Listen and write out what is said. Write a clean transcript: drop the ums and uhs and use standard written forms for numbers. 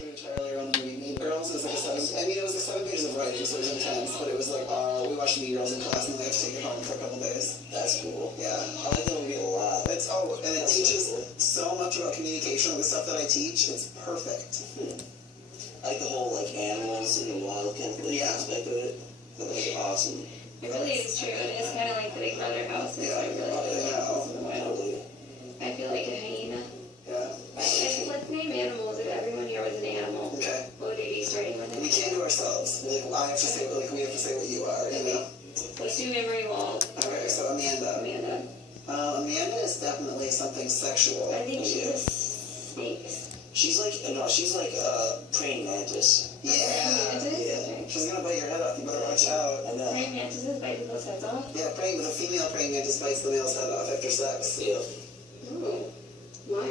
Earlier on the movie Mean Girls. It was like it was like 7 pages of writing, so it was intense, but it was like, we watched Mean Girls in class and then we have to take it home for a couple days. That's cool. Yeah. I like that movie a lot. And it teaches so much about communication. The stuff that I teach, it's perfect. I like the whole, like, animals in the wild kind of aspect of it. That's like awesome. It really is true. It is kind of like the Big Brother house. It's like really Totally. I feel like a hyena. Yeah. Let's name animals. If everyone here was an animal, Okay. what would they be starting with? We can't do ourselves. Like, we have to say what you are, you know? Let's do memory wall. Okay, so Amanda. Amanda is definitely something sexual. I think she's a snake. She's like a praying mantis. Yeah. Yeah. She's gonna bite your head off. You better watch out. I know. Praying mantises bite people's heads off? Yeah, the female praying mantis bites the male's head off after sex. Yeah. Ooh. Why?